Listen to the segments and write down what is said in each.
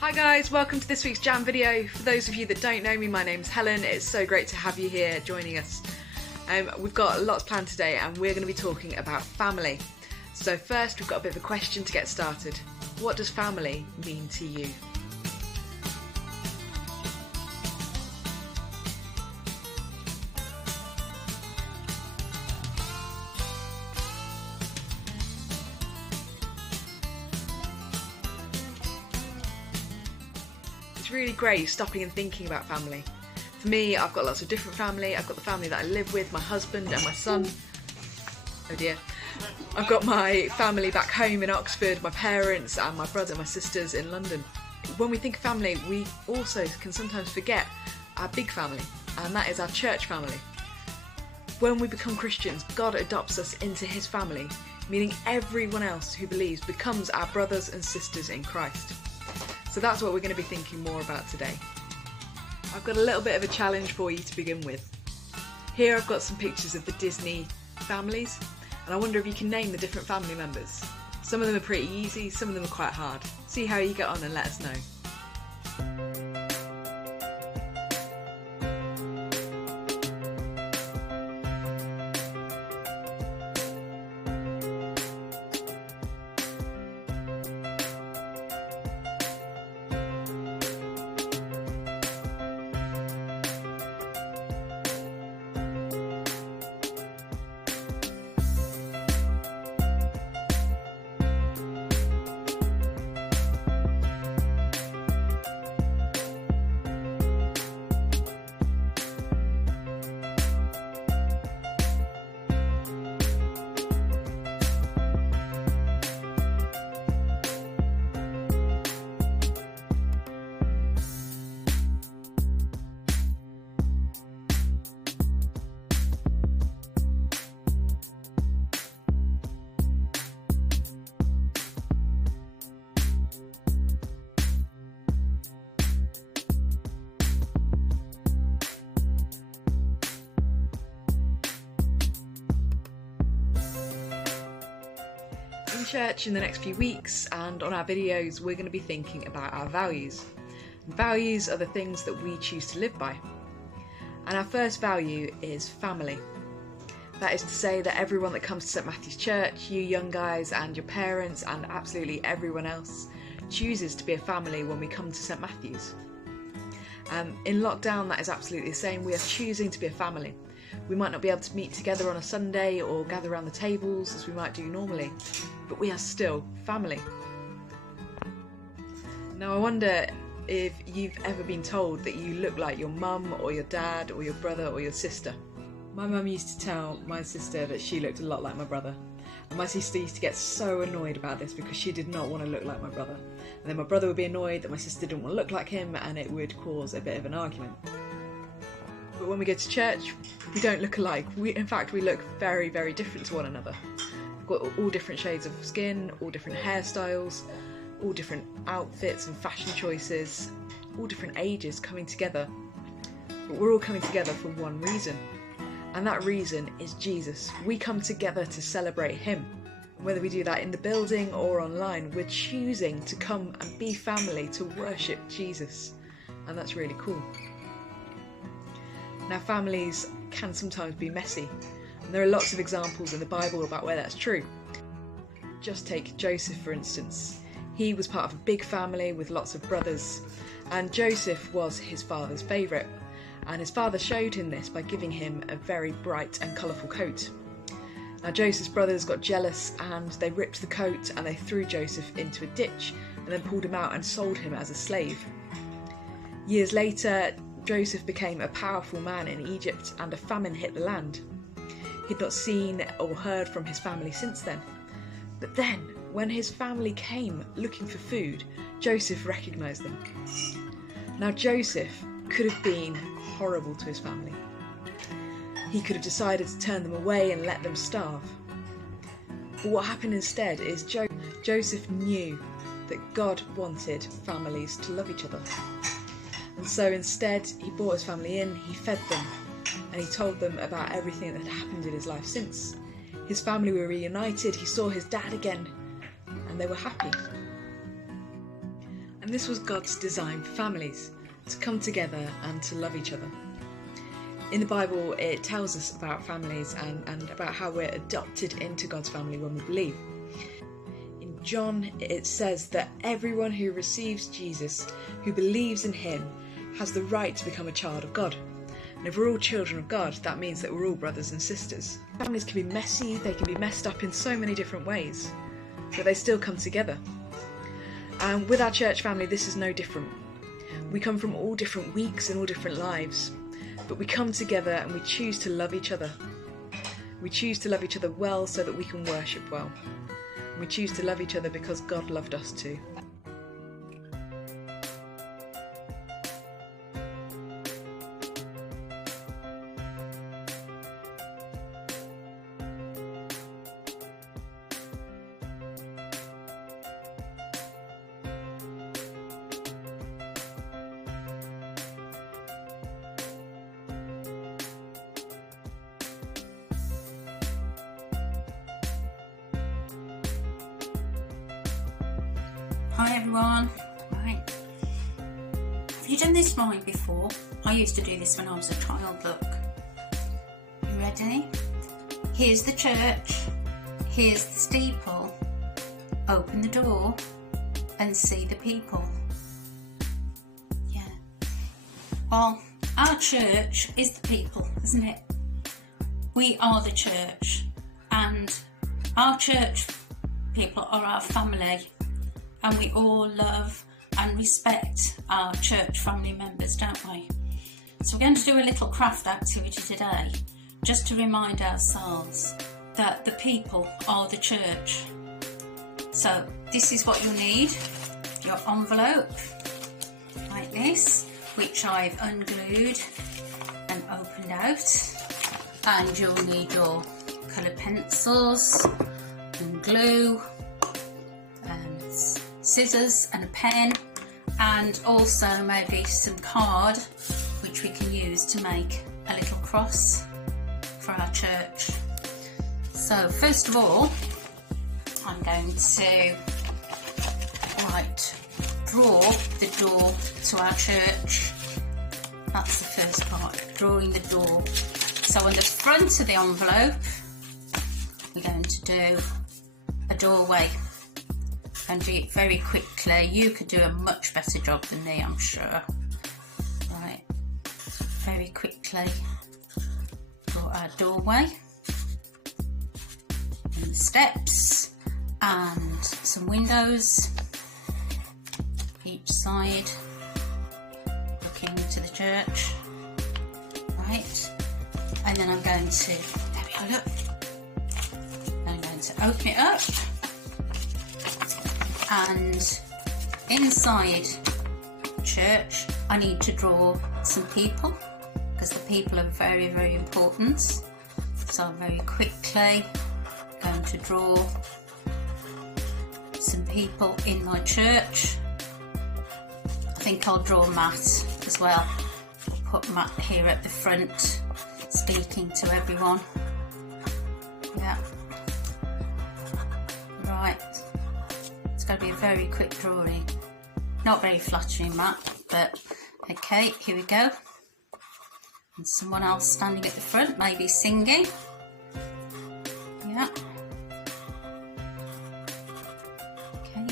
Hi guys, welcome to this week's Jam video. For those of you that don't know me, my name's Helen. It's so great to have you here joining us. We've got lots planned today and we're going to be talking about family. So first we've got a bit of a question to get started. What does family mean to you? It's really great stopping and thinking about family. For me, I've got lots of different family. I've got the family that I live with, my husband and my son. Oh dear. I've got my family back home in Oxford, my parents and my brother and my sisters in London. When we think of family, we also can sometimes forget our big family, and that is our church family. When we become Christians, God adopts us into his family, meaning everyone else who believes becomes our brothers and sisters in Christ. So that's what we're going to be thinking more about today. I've got a little bit of a challenge for you to begin with. Here I've got some pictures of the Disney families, and I wonder if you can name the different family members. Some of them are pretty easy, some of them are quite hard. See how you get on and let us know. In church in the next few weeks and on our videos, we're going to be thinking about our values. And values are the things that we choose to live by. And our first value is family. That is to say that everyone that comes to St Matthew's Church, you young guys and your parents and absolutely everyone else, chooses to be a family when we come to St Matthew's. In lockdown, that is absolutely the same. We are choosing to be a family. We might not be able to meet together on a Sunday or gather around the tables as we might do normally, but we are still family. Now I wonder if you've ever been told that you look like your mum or your dad or your brother or your sister. My mum used to tell my sister that she looked a lot like my brother, and my sister used to get so annoyed about this because she did not want to look like my brother. And then my brother would be annoyed that my sister didn't want to look like him, and it would cause a bit of an argument. But when we go to church, we don't look alike. In fact, we look very, very different to one another. We've got all different shades of skin, all different hairstyles, all different outfits and fashion choices, all different ages coming together. But we're all coming together for one reason, and that reason is Jesus. We come together to celebrate him. Whether we do that in the building or online, we're choosing to come and be family to worship Jesus, and that's really cool. Now, families can sometimes be messy, and there are lots of examples in the Bible about where that's true. Just take Joseph, for instance. He was part of a big family with lots of brothers, and Joseph was his father's favourite, and his father showed him this by giving him a very bright and colourful coat. Now, Joseph's brothers got jealous and they ripped the coat and they threw Joseph into a ditch and then pulled him out and sold him as a slave. Years later, Joseph became a powerful man in Egypt and a famine hit the land. He'd not seen or heard from his family since then. But then, when his family came looking for food, Joseph recognised them. Now, Joseph could have been horrible to his family. He could have decided to turn them away and let them starve. But what happened instead is Joseph knew that God wanted families to love each other. And so instead, he brought his family in, he fed them, and he told them about everything that had happened in his life since. His family were reunited, he saw his dad again, and they were happy. And And this was God's design for families, to come together and to love each other. In the Bible, it tells us about families and about how we're adopted into God's family when we believe. In John, it says that everyone who receives Jesus, who believes in him, has the right to become a child of God. And if we're all children of God, that means that we're all brothers and sisters. Families can be messy, they can be messed up in so many different ways, but they still come together. And with our church family, this is no different. We come from all different weeks and all different lives, but we come together and we choose to love each other. We choose to love each other well so that we can worship well. And we choose to love each other because God loved us too. Hi everyone. Right. Have you done this drawing before? I used to do this when I was a child, look. You ready? Here's the church. Here's the steeple. Open the door and see the people. Yeah. Well, our church is the people, isn't it? We are the church, and our church people are our family. And we all love and respect our church family members, don't we? So we're going to do a little craft activity today, just to remind ourselves that the people are the church. So this is what you'll need: your envelope, like this, which I've unglued and opened out. And you'll need your coloured pencils and glue, scissors and a pen, and also maybe some card which we can use to make a little cross for our church. So first of all, I'm going to draw the door to our church. That's the first part, drawing the door. So on the front of the envelope, we're going to do a doorway. And do it very quickly. You could do a much better job than me, I'm sure. Right, very quickly draw our doorway, and the steps, and some windows each side looking into the church. Right, and then I'm going to, there we go, look. I'm going to open it up. And inside church, I need to draw some people, because the people are very, very important. So I'm very quickly going to draw some people in my church. I think I'll draw Matt as well. I'll put Matt here at the front, speaking to everyone. Yeah. Right. Going to be a very quick drawing, not very flattering, Matt, but okay, here we go. And someone else standing at the front, maybe singing. Yeah. Okay.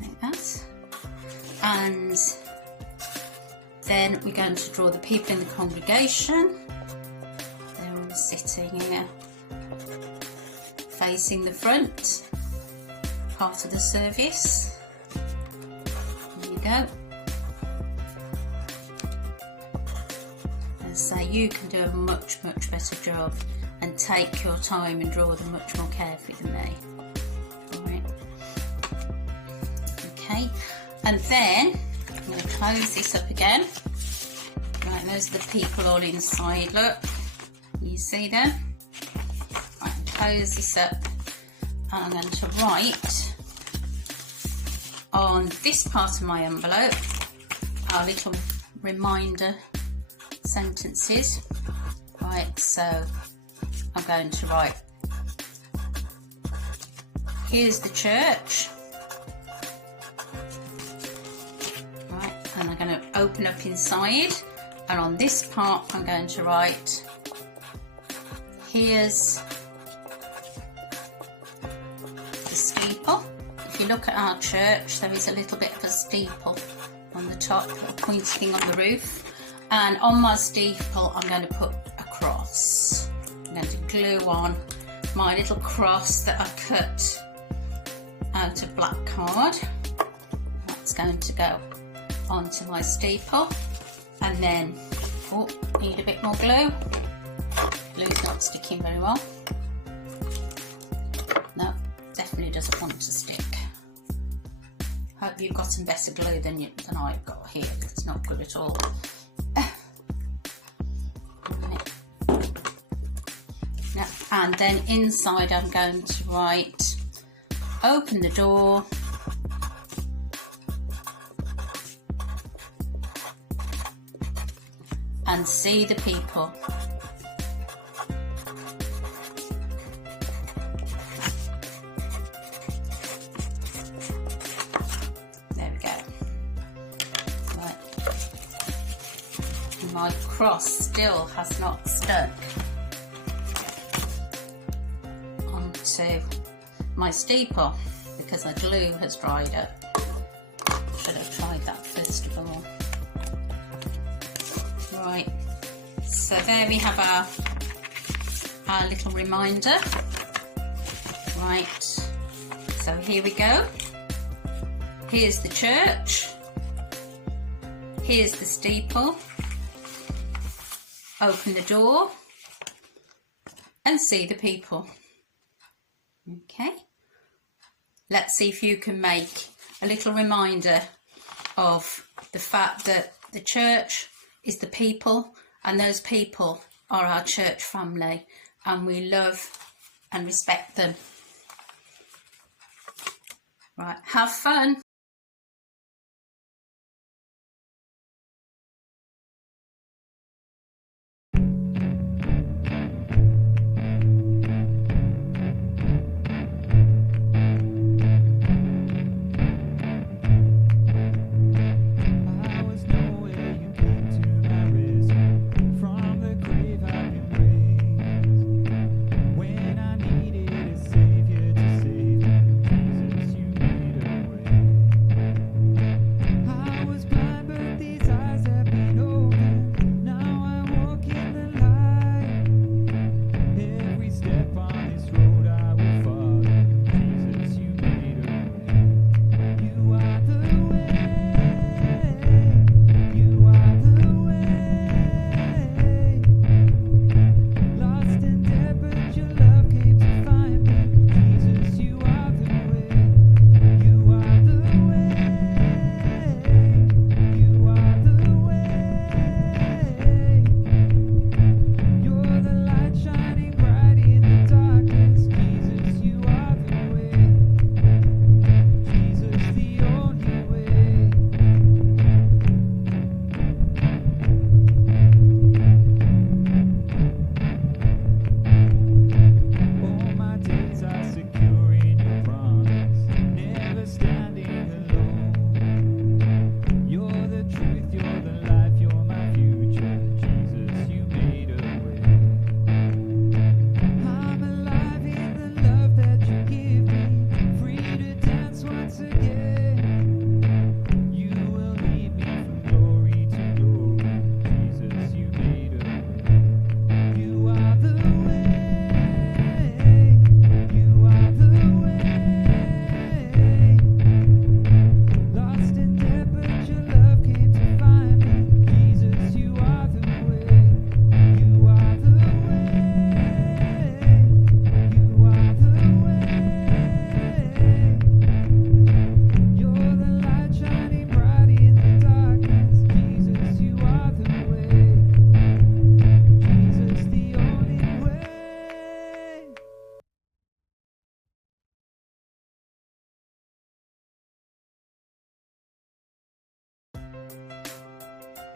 Like that. And then we're going to draw the people in the congregation. They're all sitting here, facing the front part of the service. There you go. As I say, you can do a much better job and take your time and draw them much more carefully than me. Alright. Okay, and then I'm going to close this up again. Right, those are the people all inside, look. You see them? Right, close this up, and I'm going to write on this part of my envelope our little reminder sentences. Right, so I'm going to write, here's the church, open up inside, and on this part I'm going to write, here's the steeple. If you look at our church, there is a little bit of a steeple on the top, a pointing on the roof, and on my steeple I'm going to put a cross. I'm going to glue on my little cross that I cut out of black card. That's going to go onto my steeple, and then, oh, need a bit more glue. Glue's not sticking very well. No, definitely doesn't want to stick. Hope you've got some better glue than I've got here. It's not good at all. And then inside I'm going to write, open the door, and see the people. There we go. Right. My cross still has not stuck onto my steeple because the glue has dried up. Should have tried that first of all. Right, so there we have our little reminder. Right, so here we go. Here's the church. Here's the steeple. Open the door and see the people. Okay, let's see if you can make a little reminder of the fact that the church is the people, and those people are our church family, and we love and respect them. Right, have fun.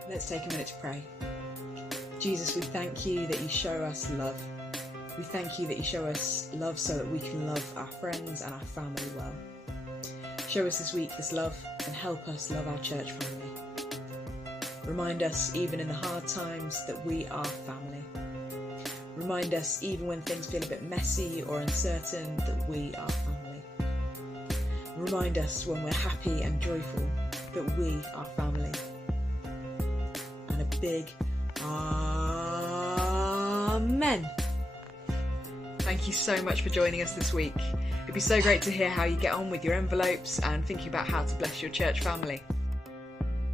Let's take a minute to pray. Jesus, we thank you that you show us love. We thank you that you show us love so that we can love our friends and our family well. Show us this week this love and help us love our church family. Remind us, even in the hard times, that we are family. Remind us, even when things feel a bit messy or uncertain, that we are family. Remind us when we're happy and joyful that we are family. And a big Amen. Thank you so much for joining us this week. It'd be so great to hear how you get on with your envelopes and thinking about how to bless your church family.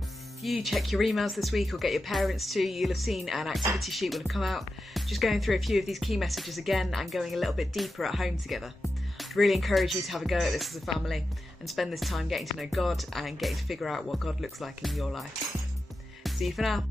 If you check your emails this week or get your parents to, you'll have seen an activity sheet will have come out, just going through a few of these key messages again and going a little bit deeper at home together. I'd really encourage you to have a go at this as a family and spend this time getting to know God and getting to figure out what God looks like in your life. See you for now.